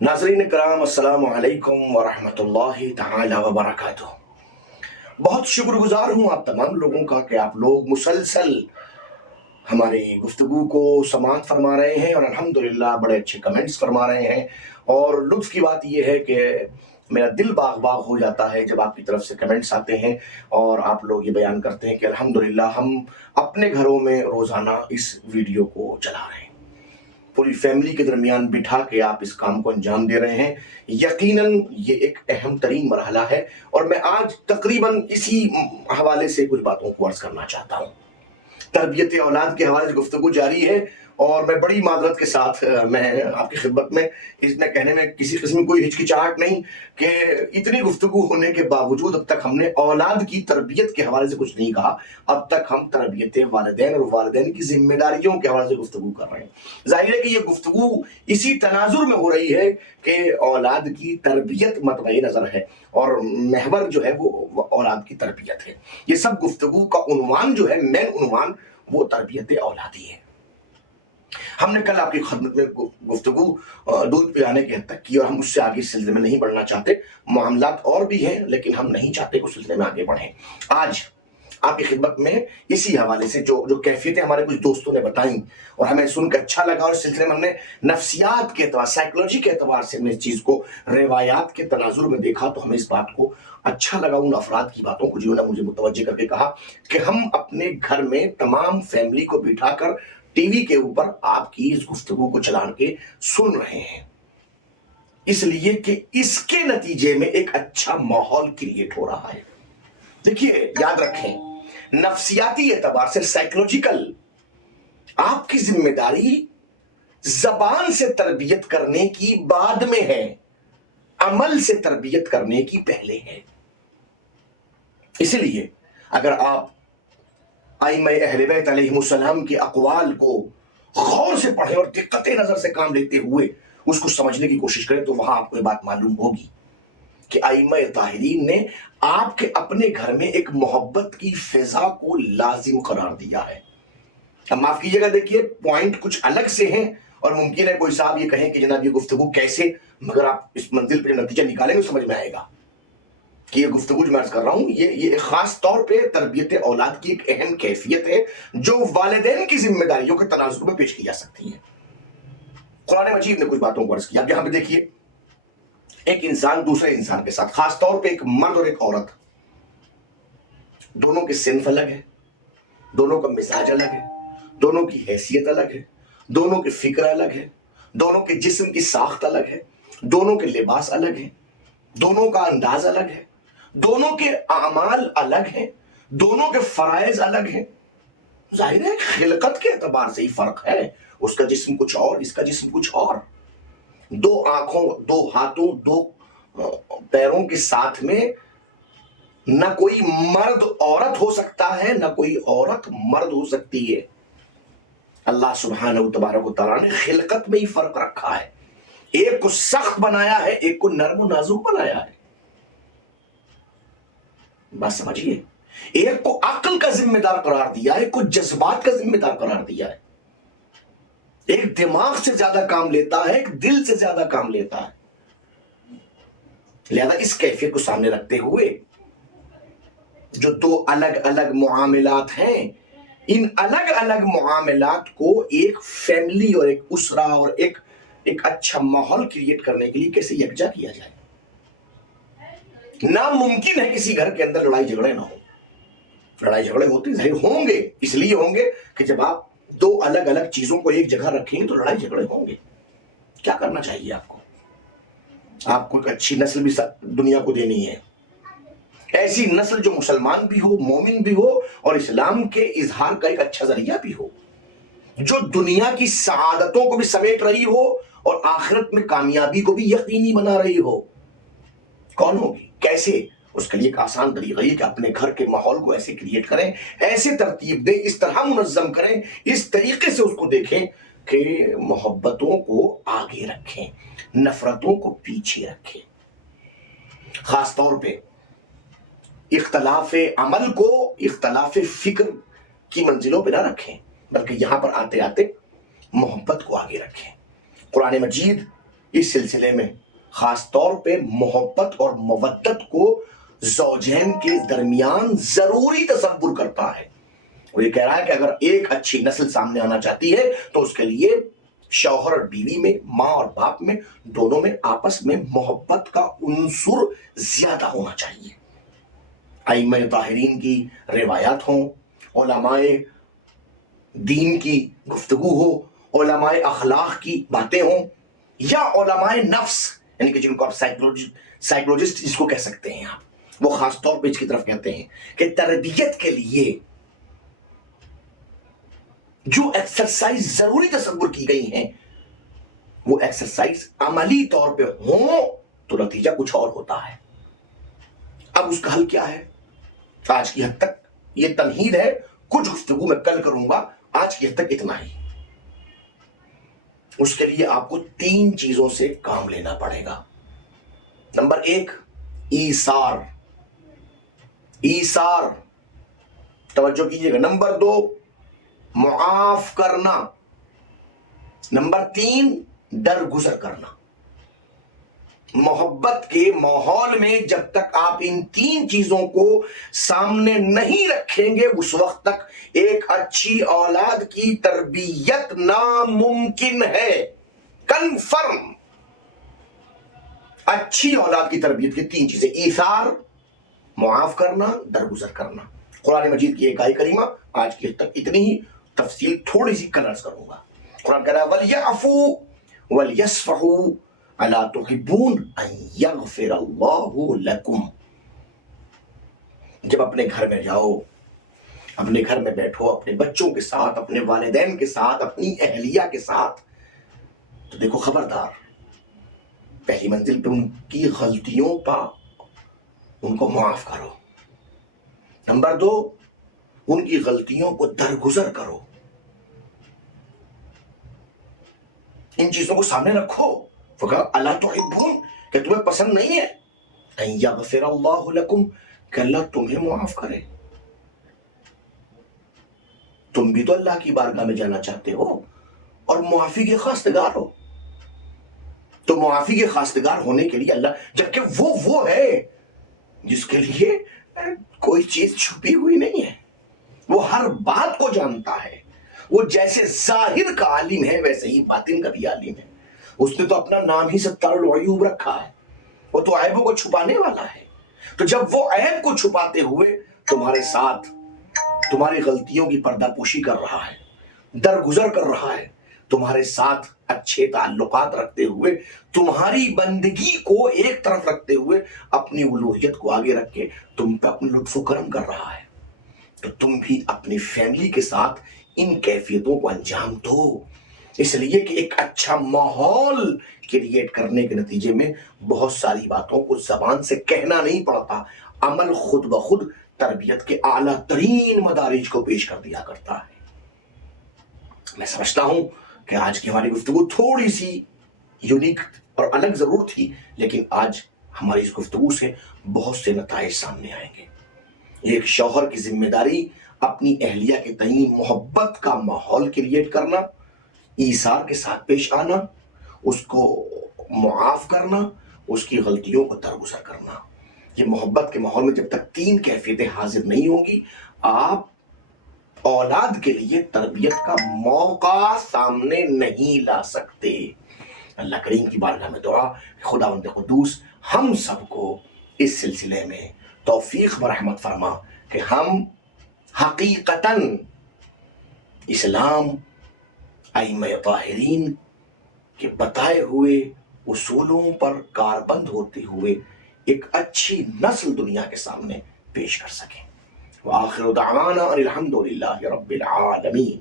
नाज़रीन कराम अस्सलामु अलैकुम वरहमतुल्लाहि ताला वबरकातुह। बहुत शुक्रगुजार हूँ आप तमाम लोगों का कि आप लोग मुसलसल हमारी गुफ्तगू को समाअत फरमा रहे हैं और अल्हम्दुलिल्लाह बड़े अच्छे कमेंट्स फरमा रहे हैं। और लुत्फ़ की बात यह है कि मेरा दिल बाग बाग हो जाता है जब आपकी तरफ से कमेंट्स आते हैं और आप लोग ये बयान करते हैं कि अल्हम्दुलिल्लाह हम अपने घरों में रोज़ाना इस वीडियो को चला रहे हैं, पूरी फैमिली के दरमियान बिठा के आप इस काम को अंजाम दे रहे हैं। यकीनन ये एक अहम तरीन मरहला है और मैं आज तकरीबन इसी हवाले से कुछ बातों को अर्ज करना चाहता हूँ। तरबियत औलाद के हवाले से गुफ्तगू जारी है और मैं बड़ी माजरत के साथ मैं आपकी खिदमत में इसमें कहने में किसी किस्म की कोई हिचकिचाहट नहीं कि इतनी गुफ्तगू होने के बावजूद अब तक हमने औलाद की तरबियत के हवाले से कुछ नहीं कहा। अब तक हम तरबियत वालिदैन और वालिदैन की जिम्मेदारियों के हवाले से गुफ्तगू कर रहे हैं। जाहिर है कि ये गुफ्तगू इसी तनाजुर में हो रही है कि औलाद की तरबियत मतबई नज़र है और महवर जो है वो औलाद की तरबियत है। ये सब गुफ्तगू का उन्वान जो है, मेन उन्वान, वो तरबियत औलादी है। हमने कल आपकी खिदमत में गुफ्तगू दूध पिलाने की हद तक की और हम उससे आगे इस सिलसिले में नहीं बढ़ना चाहते। मामलात और भी हैं लेकिन हम नहीं चाहते कि उस सिलसिले में आगे बढ़ें। आज आपकी खिदमत में इसी हवाले से जो कैफियतें हमारे कुछ दोस्तों ने बताई और हमें सुनकर अच्छा लगा और इस सिलसिले में हमने नफ्सियात के एतबार, साइकोलॉजी के एतबार से हमने इस चीज़ को रिवायात के तनाजुर में देखा तो हमें इस बात को अच्छा लगा, उन अफराद की बातों को जिन्होंने मुझे मुतवज्जे करके कहा कि हम अपने घर में तमाम फैमिली को बिठाकर टीवी के ऊपर आपकी इस गुफ्तगू को चलान के सुन रहे हैं, इसलिए कि इसके नतीजे में एक अच्छा माहौल क्रिएट हो रहा है। देखिए, याद रखें, नफ्सियाती एतबार से, साइकोलॉजिकल, आपकी जिम्मेदारी जबान से तरबियत करने की बाद में है, अमल से तरबियत करने की पहले है। इसलिए अगर आप आइम्मा अहले बैत अलैहिमुस्सलाम के अक़वाल को गौर से पढ़ें और दिक्कत नजर से काम लेते हुए उसको समझने की कोशिश करें तो वहां आपको ये बात मालूम होगी कि आइम्मा ताहिरीन ने आपके अपने घर में एक मोहब्बत की फिजा को लाजिम करार दिया है। अब माफ कीजिएगा, देखिए पॉइंट कुछ अलग से हैं और मुमकिन है कोई साहब ये कहें कि जनाब ये गुफ्तगू कैसे, मगर आप इस मंजिल पर नतीजा निकालेंगे समझ में आएगा कि ये गुफ्तगू जो मैं अर्ज कर रहा हूं ये खास तौर पे तरबियत औलाद की एक अहम कैफियत है जो वालिदैन की जिम्मेदारियों के तनाजुर में पेश की जा सकती है। कुरान मजीद ने कुछ बातों को अर्ज किया। यहाँ पे देखिए, एक इंसान दूसरे इंसान के साथ, खास तौर पे एक मर्द और एक औरत, दोनों के सिन्फ अलग है, दोनों का मिजाज अलग है, दोनों की हैसियत अलग है, दोनों के फिक्र अलग है, दोनों के जिस्म की साख्त अलग है, दोनों के लिबास अलग है, दोनों का अंदाज अलग है, दोनों के आमाल अलग हैं, दोनों के फराइज अलग हैं। जाहिर है खिलकत के एतबार से ही फर्क है, उसका जिस्म कुछ और, इसका जिस्म कुछ और। दो आंखों, दो हाथों, दो पैरों के साथ में न कोई मर्द औरत हो सकता है, न कोई औरत मर्द हो सकती है। अल्लाह सुब्हानहू तबारक व तआला ने खिलकत में ही फर्क रखा है। एक को सख्त बनाया है, एक को नर्म नाजुक बनाया है। बात समझिए, एक को अक्ल का जिम्मेदार करार दिया है, एक को जज्बात का जिम्मेदार करार दिया है। एक दिमाग से ज्यादा काम लेता है, एक दिल से ज्यादा काम लेता है। लिहाजा इस कैफियत को सामने रखते हुए जो दो अलग अलग मुआमलात हैं, इन अलग अलग मुआमलात को एक फैमिली और एक उसरा और एक अच्छा माहौल क्रिएट करने के लिए कैसे यकजा किया जाए। नामुमकिन है किसी घर के अंदर लड़ाई झगड़े ना हो। लड़ाई झगड़े होते जाहिर होंगे, इसलिए होंगे कि जब आप दो अलग अलग चीजों को एक जगह रखेंगे तो लड़ाई झगड़े होंगे। क्या करना चाहिए आपको एक अच्छी नस्ल भी दुनिया को देनी है, ऐसी नस्ल जो मुसलमान भी हो, मोमिन भी हो और इस्लाम के इजहार का एक अच्छा जरिया भी हो, जो दुनिया की सआदतों को भी समेट रही हो और आखिरत में कामयाबी को भी यकीनी बना रही हो। कौन होगी, कैसे? उसके लिए एक आसान तरीका ये कि अपने घर के माहौल को ऐसे क्रिएट करें, ऐसे तरतीब दें, इस तरह मुनज़्ज़म करें, इस तरीके से उसको देखें कि मोहब्बतों को आगे रखें, नफरतों को पीछे रखें। खास तौर पे इख्तलाफ अमल को इख्तलाफ फिक्र की मंजिलों पे ना रखें, बल्कि यहां पर आते आते मोहब्बत को आगे रखें। कुरान मजीद اس سلسلے میں خاص طور پہ محبت اور مودت کو زوجین کے درمیان ضروری تصور کرتا ہے. وہ یہ کہہ رہا ہے کہ اگر ایک اچھی نسل سامنے آنا چاہتی ہے تو اس کے لیے شوہر اور بیوی میں، ماں اور باپ میں، دونوں میں آپس میں محبت کا عنصر زیادہ ہونا چاہیے. ائمہ طاہرین کی روایات ہوں، علماء دین کی گفتگو ہو، علماء اخلاق کی باتیں ہوں، یا علماء نفس یعنی کہ جن کو آپ سائیکولوجسٹ جس کو کہہ سکتے ہیں آپ، وہ خاص طور پہ اس کی طرف کہتے ہیں کہ تربیت کے لیے جو ایکسرسائز ضروری تصور کی گئی ہیں وہ ایکسرسائز عملی طور پہ ہوں تو نتیجہ کچھ اور ہوتا ہے. اب اس کا حل کیا ہے؟ آج کی حد تک یہ تمہید ہے، کچھ گفتگو میں کل کروں گا، آج کی حد تک اتنا ہی. اس کے لیے آپ کو 3 چیزوں سے کام لینا پڑے گا. نمبر 1 ایثار، ایثار توجہ کیجیے گا. نمبر 2 معاف کرنا. نمبر 3 درگزر کرنا. محبت کے ماحول میں جب تک آپ ان 3 چیزوں کو سامنے نہیں رکھیں گے اس وقت تک ایک اچھی اولاد کی تربیت ناممکن ہے. کنفرم. اچھی اولاد کی تربیت کی 3 چیزیں: ایثار، معاف کرنا، درگزر کرنا. قرآن مجید کی ایک آیت کریمہ، آج کی حد تک اتنی ہی، تفصیل تھوڑی سی کلرز کروں گا. قرآن کہہ رہا ہے وَلْيَعْفُوا وَلْيَصْفَحُوا أَلَا تُحِبُّونَ أَن يَغْفِرَ اللَّهُ لَكُمْ. جب اپنے گھر میں جاؤ، اپنے گھر میں بیٹھو، اپنے بچوں کے ساتھ، اپنے والدین کے ساتھ، اپنی اہلیہ کے ساتھ، تو دیکھو خبردار، پہلی منزل پہ ان کی غلطیوں پر ان کو معاف کرو. نمبر 2 ان کی غلطیوں کو درگزر کرو. ان چیزوں کو سامنے رکھو. فکر اللہ تحبون کہ تمہیں پسند نہیں ہے ان یغفر اللہ لکم کہ اللہ تمہیں معاف کرے. تم بھی تو اللہ کی بارگاہ میں جانا چاہتے ہو اور معافی کے خواستگار ہو. تو معافی کے خواستگار ہونے کے لیے اللہ، جبکہ وہ ہے جس کے لیے کوئی چیز چھپی ہوئی نہیں ہے، وہ ہر بات کو جانتا ہے، وہ جیسے ظاہر کا عالم ہے ویسے ہی باطن کا بھی عالم ہے. اس نے تو اپنا نام ہی ستار العیوب رکھا ہے، وہ تو عیبوں کو چھپانے والا ہے. تو جب وہ عیب کو چھپاتے ہوئے تمہارے ساتھ تمہاری غلطیوں کی پردہ پوشی کر رہا ہے، درگزر کر رہا ہے، تمہارے ساتھ اچھے تعلقات رکھتے ہوئے، تمہاری بندگی کو ایک طرف رکھتے ہوئے، اپنی الوہیت کو آگے رکھ کے تم پہ اپنے لطف و کرم کر رہا ہے، تو تم بھی اپنی فیملی کے ساتھ ان کیفیتوں کو انجام دو. اس لیے کہ ایک اچھا ماحول کریٹ کرنے کے نتیجے میں بہت ساری باتوں کو زبان سے کہنا نہیں پڑتا، عمل خود بخود تربیت کے اعلیٰ ترین مدارج کو پیش کر دیا کرتا ہے. میں سمجھتا ہوں کہ آج کی ہماری گفتگو تھوڑی سی یونیک اور الگ ضرور تھی، لیکن آج ہماری اس گفتگو سے بہت سے نتائج سامنے آئیں گے. ایک شوہر کی ذمہ داری اپنی اہلیہ کے تئیں محبت کا ماحول کریٹ کرنا، ایثار کے ساتھ پیش آنا، اس کو معاف کرنا، اس کی غلطیوں کو درگزر کرنا. یہ محبت کے ماحول میں جب تک 3 کیفیتیں حاضر نہیں ہوں گی، آپ اولاد کے لیے تربیت کا موقع سامنے نہیں لا سکتے. اللہ کریم کی بارگاہ میں دعا کہ خداوند قدوس ہم سب کو اس سلسلے میں توفیق و رحمت فرما کہ ہم حقیقتاً اسلام، ائمہ طاہرین کے بتائے ہوئے اصولوں پر کاربند ہوتے ہوئے ایک اچھی نسل دنیا کے سامنے پیش کر سکیں. وآخر دعوانا الحمد للہ رب العالمین.